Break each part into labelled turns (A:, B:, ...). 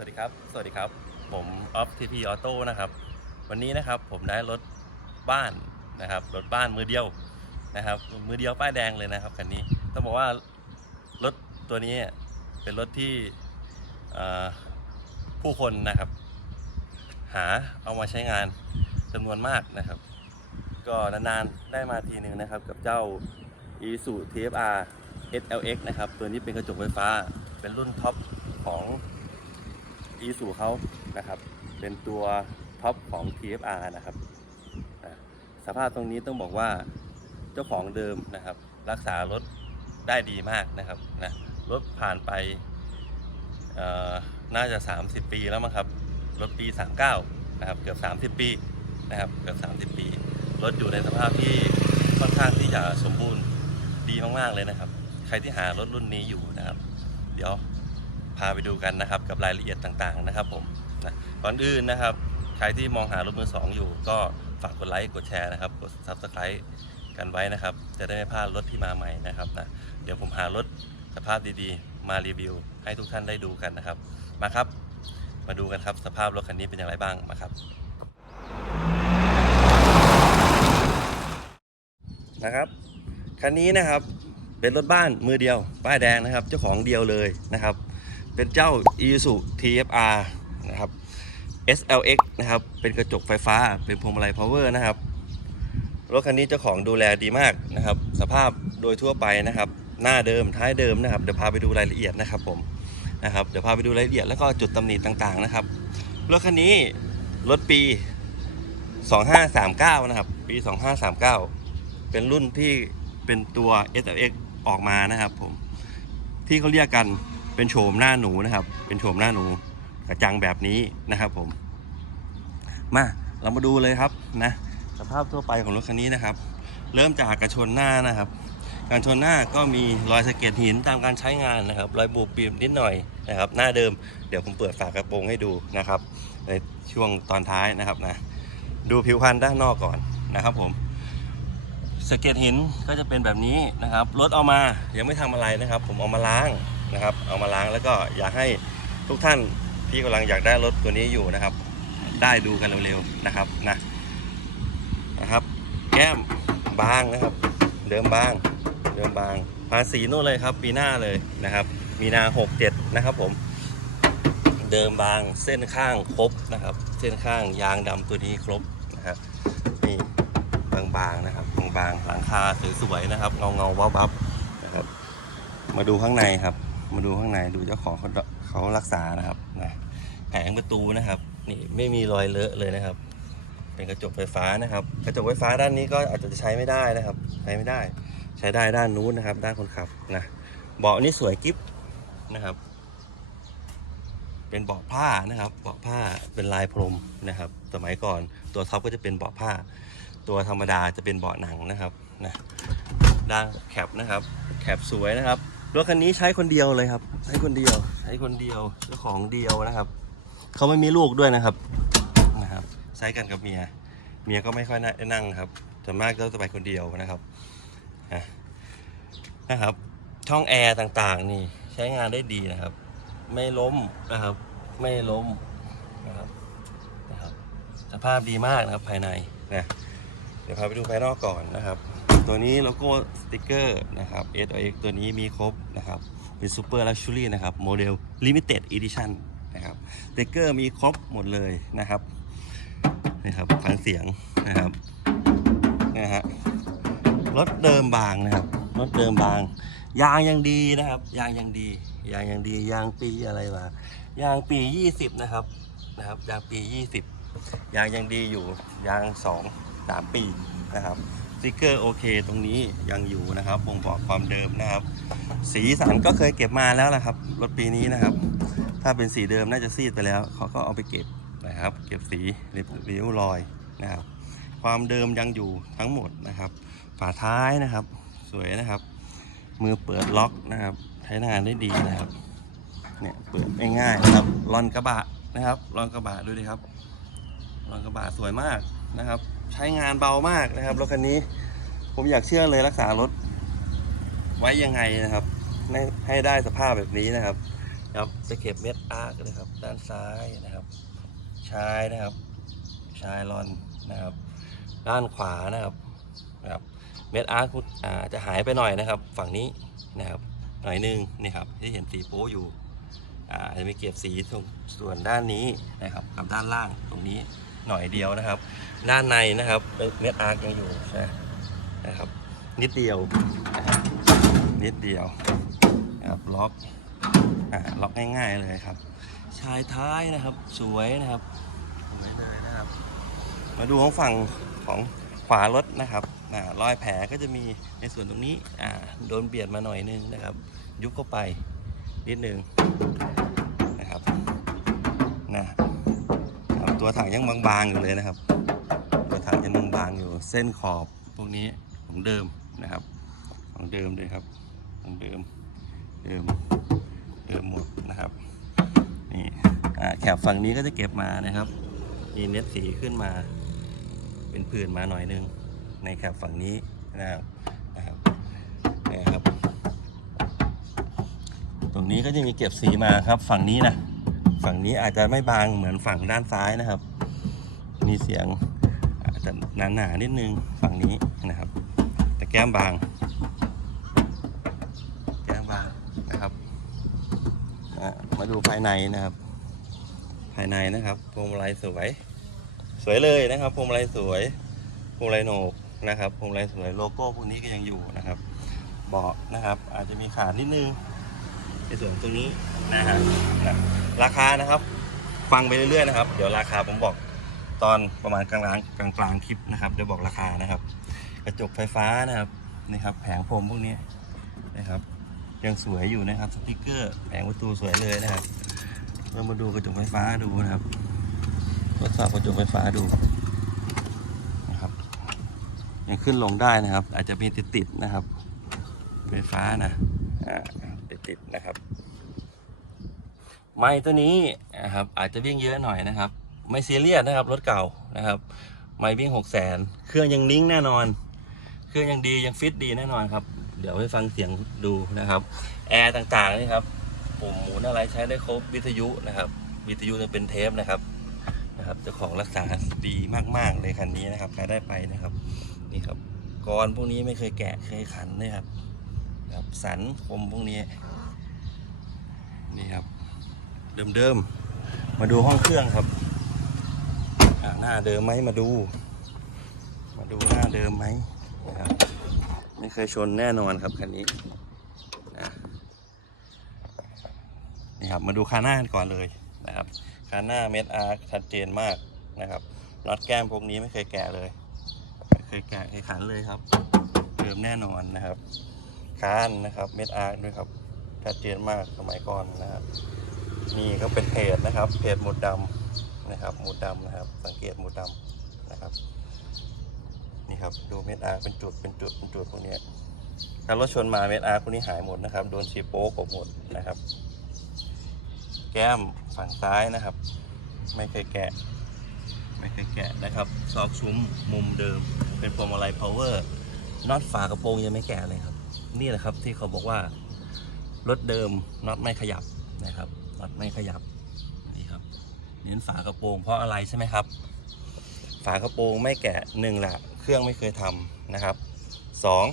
A: วัสดีครับ สวัสดีครับ ผมออฟทีพีออโต้นะครับ วันนี้นะครับผมได้รถบ้านนะครับ รถบ้านมือเดียวนะครับ มือเดียวป้ายแดงเลยนะครับคันนี้ ต้องบอกว่ารถตัวนี้เป็นรถที่ผู้คนนะครับ หาเอามาใช้งานจำนวนมากนะครับ ก็นานๆได้มาทีหนึ่งนะครับกับเจ้า e s u TFR SLX นะครับ ตัวนี้เป็นกระจกไฟฟ้า เป็นรุ่นท็อปของ e s u เขานะครับ เป็นตัวท็อปของ TFR นะครับ สภาพตรงนี้ต้องบอกว่าเจ้าของเดิมนะครับ รักษารถได้ดีมากนะครับนะรถผ่านไปน่าจะ 30 ปีแล้วมั้งครับ รถปี 39 นะครับ เกือบ 30 ปีนะครับ เกือบ 30 ปี รถอยู่ในสภาพที่ค่อนข้างที่จะสมบูรณ์ดีมากๆเลยนะครับ ใครที่หารถรุ่นนี้อยู่นะครับ เดี๋ยว พาไปดูกันนะครับกับรายละเอียดต่างๆนะครับผมนะก่อนอื่นนะครับ ใครที่มองหารถมือสองอยู่ ก็ฝากกดไลค์กดแชร์นะครับกด subscribe กันไว้นะครับ จะได้ไม่พลาดรถที่มาใหม่นะครับนะเดี๋ยวผมหารถสภาพดีๆ มารีวิว ให้ทุกท่านได้ดูกันนะครับ มาครับ มาดูกันครับสภาพรถคันนี้เป็นอย่างไรบ้างมาครับนะครับคันนี้นะครับเป็นรถบ้านมือเดียว ป้ายแดงนะครับ เจ้าของเดียวเลยนะครับ เป็นเจ้า Isuzu TFR นะครับ SLX นะครับ เป็นกระจกไฟฟ้า เป็นพวงมาลัย power นะครับ รถคันนี้เจ้าของดูแลดีมากนะครับ สภาพโดยทั่วไปนะครับ หน้าเดิม ท้ายเดิมนะครับ เดี๋ยวพาไปดูรายละเอียดนะครับผม นะครับ เดี๋ยวพาไปดูรายละเอียดแล้วก็จุดตำหนิต่างๆนะครับ รถคันนี้รถปี 2539 นะครับ ปี 2539 เป็นรุ่นที่เป็นตัว SLX ออกมานะครับผม ที่เขาเรียกกัน เป็นโฉมหน้าหนูนะครับ เป็นโฉมหน้าหนูกระจังแบบนี้นะครับผม มาเรามาดูเลยครับนะสภาพทั่วไปของรถคันนี้นะครับ เริ่มจากกระชนหน้านะครับการชนหน้าก็มีรอยสะเก็ดหินตามการใช้งานนะครับ รอยบุบบีบนิดหน่อยนะครับ หน้าเดิมเดี๋ยวผมเปิดฝากระโปรงให้ดูนะครับ ในช่วงตอนท้ายนะครับนะดูผิวพรรณด้านนอกก่อนนะครับผมสะเก็ดหินก็จะเป็นแบบนี้นะครับรถเอามายังไม่ทำอะไรนะครับ ผมเอามาล้าง นะครับ เอามาล้างแล้วก็อยากให้ทุกท่านที่กำลังอยากได้รถตัวนี้อยู่นะครับ ได้ดูกันเร็วๆนะครับนะนะครับ แก้มบางนะครับ เดิมบาง เดิมบางภาษีนู่นเลยครับ ปีหน้าเลยนะครับ มีนาหกเจ็ดนะครับผม เดิมบางเส้นข้างครบนะครับ เส้นข้างยางดำตัวนี้ครบนะครับนี่บางๆนะครับบางๆหลังคาสวยๆนะครับ เงาเงาๆวับๆนะครับ มาดูข้างในครับ มาดูข้างในดูเจ้าของเขาเขารักษานะครับนะแผงประตูนะครับ นี่ไม่มีรอยเลอะเลยนะครับ เป็นกระจกไฟฟ้านะครับ กระจกไฟฟ้าด้านนี้ก็อาจจะใช้ไม่ได้นะครับ ใช้ไม่ได้ ใช้ได้ด้านนู้นนะครับ ด้านคนขับนะเบาะนี่สวยกิ๊บนะครับ เป็นเบาะผ้านะครับเบาะผ้าเป็นลายพรมนะครับ สมัยก่อนตัวท็อปก็จะเป็นเบาะผ้า ตัวธรรมดาจะเป็นเบาะหนังนะครับนะด้านแคปนะครับ แคปสวยนะครับ รถคันนี้ใช้คนเดียวเลยครับ ใช้คนเดียว ใช้คนเดียวเจ้าของเดียวนะครับเขาไม่มีลูกด้วยนะครับนะครับ ใช้กันกับเมีย เมียก็ไม่ค่อยได้นั่งครับส่วนมากก็จะไปคนเดียวนะครับนะครับ ช่องแอร์ต่างๆ นี่ใช้งานได้ดีนะครับ ไม่ล้มนะครับ ไม่ล้มนะครับนะครับสภาพดีมากนะครับภายในนะเดี๋ยวพาไปดูภายนอกก่อนนะครับ ตัวนี้โลโก้สติกเกอร์นะครับ SOX ตัวนี้มีครบนะครับเป็นซูเปอร์ลักชัวรี่นะครับโมเดล Limited Edition นะครับสติกเกอร์มีครบหมดเลยนะครับนะครับฟังเสียงนะครับนะฮะรถเดิมบางนะครับรถเดิมบาง ยางยังดีนะครับยางยังดียางยังดียางปีอะไรวะยางปี 20 นะครับนะครับยางปี 20 ยางยังดีอยู่ยางสองสามปีนะครับ ติกเกอร์โอเคตรงนี้ยังอยู่นะครับบ่งบอกความเดิมนะครับ สีสันก็เคยเก็บมาแล้วนะครับรถปีนี้นะครับ ถ้าเป็นสีเดิมน่าจะซีดไปแล้วเขาก็เอาไปเก็บนะครับ เก็บสีริ้วรอยนะครับ ความเดิมยังอยู่ทั้งหมดนะครับ ฝาท้ายนะครับ สวยนะครับ มือเปิดล็อกนะครับ ใช้งานได้ดีนะครับเนี่ยเปิดง่ายๆนะครับลอนกระบะนะครับลอนกระบะดูดิครับรถกระบะสวยมากนะครับ ใช้งานเบามากนะครับรถคันนี้ ผมอยากเชื่อเลยรักษารถ ไว้ยังไงนะครับ ให้ได้สภาพแบบนี้นะครับครับตะเข็บเม็ดอาร์คนะครับ ด้านซ้ายนะครับ ชายนะครับ ชายรอนนะครับ ด้านขวานะครับนะครับเม็ดอาร์คอ่าจะหายไปหน่อยนะครับ ฝั่งนี้นะครับหน่อยหนึงนี่ครับที่เห็นสีโป๊อยู่อ่าจะมีเก็บสีตรงส่วนด้านนี้นะครับกับด้านล่างตรงนี้ หน่อยเดียวนะครับ ด้านในนะครับเม็ดอาร์คยังอยู่ใช่นะครับ นิดเดียว นิดเดียวนะครับล็อกอ่าล็อกง่ายๆเลยครับ ชายท้ายนะครับสวยนะครับสวยเลยนะครับ มาดูของฝั่งของขวารถนะครับอ่ารอยแผลก็จะมีในส่วนตรงนี้อ่าโดนเบียดมาหน่อยนึงนะครับ ยุบเข้าไปนิดนึงนะครับนะ ตัวถังยังบางๆอยู่เลยนะครับ ตัวถังยังบางๆอยู่ เส้นขอบพวกนี้ของเดิมนะครับ ของเดิมเลยครับ ของเดิม เดิม เดิมหมดนะครับ นี่แคบฝั่งนี้ก็จะเก็บมานะครับ มีเม็ดสีขึ้นมา เป็นผื่นมาหน่อยนึง ในแคบฝั่งนี้นะครับนะครับนี่ยครับ ตรงนี้ก็จะมีเก็บสีมาครับ ฝั่งนี้นะ ฝั่งนี้อาจจะไม่บางเหมือนฝั่งด้านซ้ายนะครับ มีเสียงอาจจะหนาๆนิดนึงฝั่งนี้นะครับ แต่แก้มบาง แก้มบางนะครับมาดูภายในนะครับ ภายในนะครับพวงมาลัยสวย สวยเลยนะครับพวงมาลัยสวยพวงมาลัยโหนกนะครับพวงมาลัยสวยโลโก้พวกนี้ก็ยังอยู่นะครับเบาะนะครับ อาจจะมีขาดนิดนึงในส่วนตรงนี้นะฮะนะ ราคานะครับ ฟังไปเรื่อยๆนะครับ เดี๋ยวราคาผมบอกตอนประมาณกลางกลางกลางๆคลิปนะครับเดี๋ยวบอกราคานะครับ กระจกไฟฟ้านะครับนี่ครับ แผงพรมพวกนี้นะครับยังสวยอยู่นะครับสติกเกอร์แผงประตูสวยเลยนะครับ เรามาดูกระจกไฟฟ้าดูนะครับทดสอบกระจกไฟฟ้าดูนะครับยังขึ้นลงได้นะครับ อาจจะมีติดติดๆนะครับ ไฟฟ้านะอ่าติดติดๆนะครับ ไม้ตัวนี้นะครับอาจจะวิ่งเยอะหน่อยนะครับ ไม่ซีเรียสนะครับรถเก่านะครับ ไม้วิ่งหกแสนเครื่องยังนิ่งแน่นอน เครื่องยังดียังฟิตดีแน่นอนครับ เดี๋ยวให้ฟังเสียงดูนะครับแอร์ต่างๆนี่ครับปุ่มหมุนอะไรใช้ได้ครบวิทยุนะครับ วิทยุจะเป็นเทปนะครับนะครับเจ้าของรักษาดีมากๆเลยคันนี้นะครับใครได้ไปนะครับนี่ครับกรพวกนี้ไม่เคยแกะเคยขันเลยครับครับสันคมพวกนี้นี่ครับ เดิมๆ มาดูห้องเครื่องครับ หน้าเดิมไหมมาดู มาดูหน้าเดิมไหมนะครับ ไม่เคยชนแน่นอนครับคันนี้นะนี่ครับมาดูคาหน้าก่อนเลยนะครับคาหน้าเม็ดอาร์ชัดเจนมากนะครับน็อตแก้มพวกนี้ไม่เคยแกะเลย ไม่เคยแกะเคยขันเลยครับ เดิมแน่นอนนะครับคานนะครับเม็ดอาร์ด้วยครับชัดเจนมากสมัยก่อนนะครับ นี่ก็เป็นเพจนะครับ เพจหมุดดำนะครับ หมุดดำนะครับ สังเกตหมุดดำนะครับ นี่ครับ ดูเม็ดอาร์เป็นจุด เป็นจุด เป็นจุดพวกนี้ถ้ารถชนมาเม็ดอาร์พวกนี้หายหมดนะครับ โดนสีโป๊กหมดนะครับ แก้มฝั่งซ้ายนะครับ ไม่เคยแกะ ไม่เคยแกะนะครับ ซอกซุ้มมุมเดิม เป็นพวงมาลัย power น็อตฝากระโปรงยังไม่แกะเลยครับ นี่แหละครับที่เขาบอกว่ารถเดิมน็อตไม่ขยับนะครับ น็อตไม่ขยับนี่ครับเน้นฝากระโปรงเพราะอะไรใช่ไหมครับ ฝากระโปรงไม่แกะหนึ่งละเครื่องไม่เคยทำนะครับสอง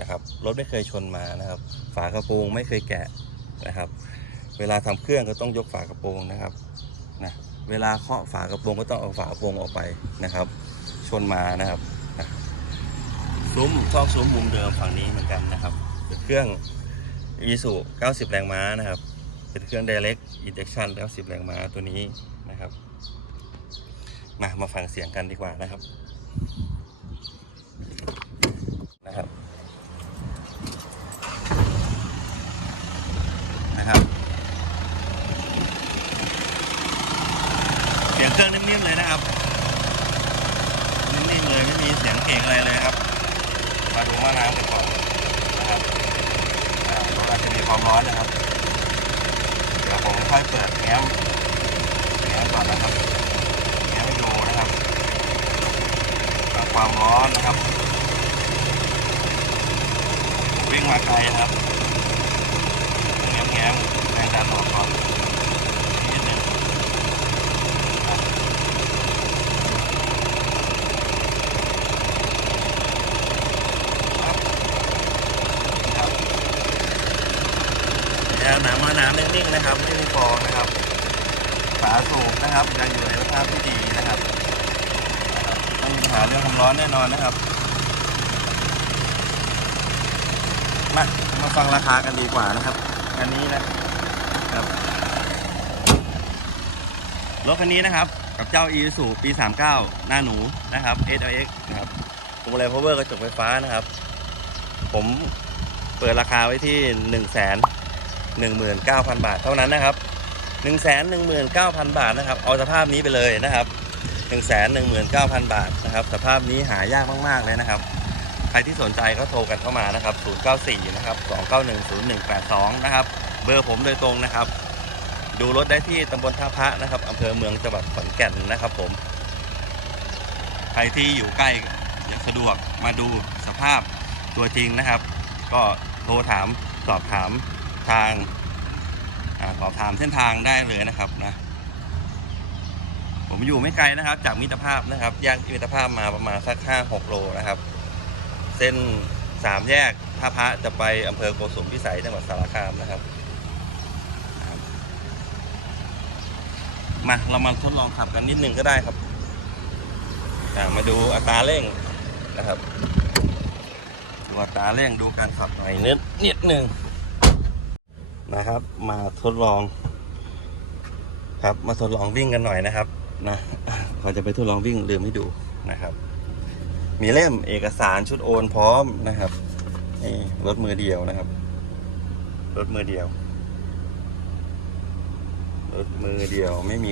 A: นะครับรถไม่เคยชนมานะครับ ฝากระโปรงไม่เคยแกะนะครับ เวลาทำเครื่องก็ต้องยกฝากระโปรงนะครับนะเวลาเคาะฝากระโปรงก็ต้องเอาฝากระโปรงออกไปนะครับ ชนมานะครับซุ้มซอกซุ้มมุมเดิมฝั่งนี้เหมือนกันนะครับ เครื่อง i s u 90 แรงม้านะครับ เป็นเครื่อง direct injection 90แรงม้าตัวนี้นะครับ มามาฟังเสียงกันดีกว่านะครับนะครับนะครับ เสียงเครื่องนิ่มๆเลยนะครับนิ่มๆเลยไม่มีเสียงเก่งอะไรเลยครับมาดูมะนาวกันก่อนนะครับอารถอาจจะมีความร้อนนะครับ ค่อยเปิดแง้มแง้มก่อนนะครับแง้มให้ดูนะครับความร้อนนะครับวิ่งมาไกลนะครับแง้มแง้มแรงดันออกก่อน นะครับ ไม่มีฟองนะครับ ฝาสูบนะครับยังอยู่ในสภาพที่ดีนะครับไม่มีปัญหาเรื่ องความร้อนแน่นอนนะครับ มามาฟังราคากันดีกว่านะครับ อันนี้นะครับรถคันนี้นะครับ กับเจ้า e สูปี 39 หน้าหนูนะครับ SLX นะครับพวงมาลัย power กระจกไฟฟ้านะครับ ผมเปิดราคาไว้ที่ 1 1 9 0 0 0 บาทเท่านั้นนะครับ 1 1 9 0 0 0 บาทนะครับ เอาสภาพนี้ไปเลยนะครับ 1 1 9 0 0 0 บาทนะครับ สภาพนี้หายากมากๆเลยนะครับ ใครที่สนใจก็โทรกันเข้ามานะครับ 094 นะครับ 291 0182 นะครับ เบอร์ผมโดยตรงนะครับ ดูรถได้ที่ตำบลท่าพระนะครับอำเภอเมืองจังหวัดขอนแก่นนะครับผม ใครที่อยู่ใกล้อยากสะดวกมาดูสภาพตัวจริงนะครับ ก็โทรถามสอบถามทางอสอบถามเส้นทางได้เลยนะครับนะ ผมอยู่ไม่ไกลนะครับ จากมิตรภาพนะครับแยกมิตรภาพมาประมาณสักห้าหกโลนะครับ เส้นสามแยกท่าพระจะไปอำเภอโกสุมพิสัยจังหวัดสารคามนะครับมาเรามาทดลองขับกันนิดนึงก็ได้ครับมาดูอัตราเร่งนะครับดูอัตราเร่งดูการขับหน่อยนิดนิดนึงนะครับ มาทดลองครับมาทดลองวิ่งกันหน่อยนะครับ นะอะก่อนจะไปทดลองวิ่งลืมให้ดูนะครับ มีเล่มเอกสารชุดโอนพร้อมนะครับนี่รถมือเดียวนะครับ รถมือเดียว รถมือเดียวไม่มี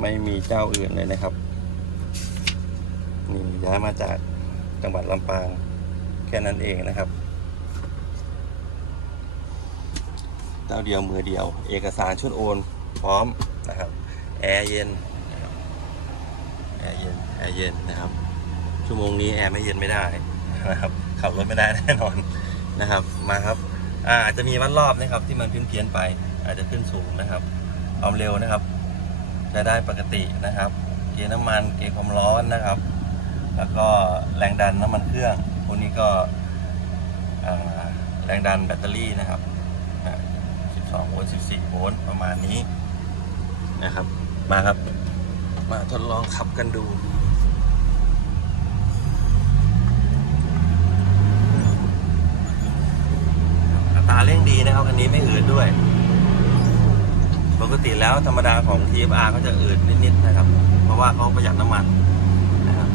A: ไม่มีเจ้าอื่นเลยนะครับนี่ย้ายมาจากจังหวัดลำปางแค่นั้นเองนะครับเจ้าเดียวมือเดียว เอกสารชุดโอนพร้อมนะครับ แอร์เย็นแอร์เย็นแอร์เย็นนะครับ ชั่วโมงนี้แอร์ไม่เย็นไม่ได้นะครับขับรถไม่ได้แน่นอนนะครับมาครับอ่าจจะมีวัดรอบนะครับที่มันเพี้ยนๆไป อาจจะขึ้นสูงนะครับความเร็วนะครับใช้ได้ปกตินะครับ เกียร์น้ำมันเกียร์ความร้อนนะครับ แล้วก็แรงดันน้ำมันเครื่องพวกนี้ก็แรงดันแบตเตอรี่นะครับ 12 โวลต์ 14 โวลต์ ประมาณนี้นะครับ มาครับ มาทดลองขับกันดูตาเร่งดีนะครับ อันนี้ไม่อืดด้วย ปกติแล้วธรรมดาของ TFR ก็จะอืดนิดๆนะครับ เพราะว่าเขาประหยัดน้ำมันนะครับ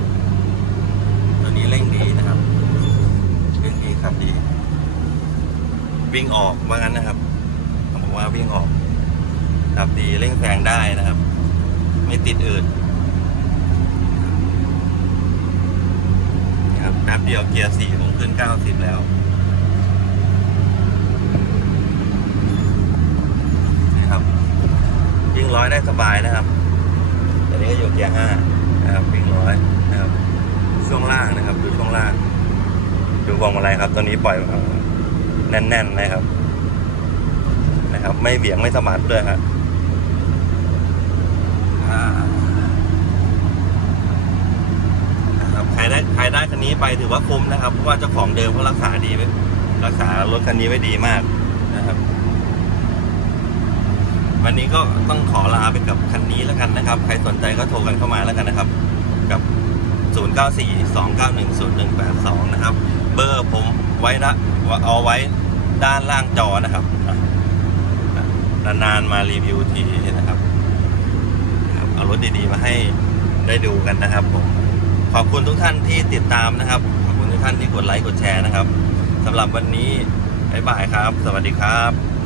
A: ตัวนี้เร่งดีนะครับเร่งดีขับดี วิ่งออกว่างั้นนะครับเขาบอกว่าวิ่งออกขับดีเร่งแซงได้นะครับ ไม่ติดอืดนครับแป๊บเดียวเกียร์สี่ลงขึ้นเก้าสิบแล้วนะครับวิ่งร้อยได้สบายนะครับตอนนี้ก็อยู่เกียร์ห้านะครับวิ่งร้อยนะครับช่วงล่างนะครับ ดูช่วงล่าง ดูพวงมาลัยครับตอนนี้ปล่อยแน่นๆนะครับ นะครับ ไม่เบี่ยงไม่สะบัดด้วยครับ นะครับใครได้ใครได้คันนี้ไปถือว่าคุ้มนะครับเพราะว่าเจ้าของเดิมเขารักษาดีไว้รักษารถคันนี้ไว้ดีมากนะครับ วันนี้ก็ต้องขอลาไปกับคันนี้แล้วกันนะครับ ใครสนใจก็โทรกันเข้ามาแล้วกันนะครับ กับ 0942910182 นะครับ เบอร์ผมไว้นะเอาไว้ด้านล่างจอนะครับนานๆมารีวิวทีนะครับ รถดีๆ มาให้ได้ดูกันนะครับผมขอบคุณทุกท่านที่ติดตามนะครับ ขอบคุณทุกท่านที่กดไลค์กดแชร์นะครับสำหรับวันนี้บ๊ายบายครับ สวัสดีครับ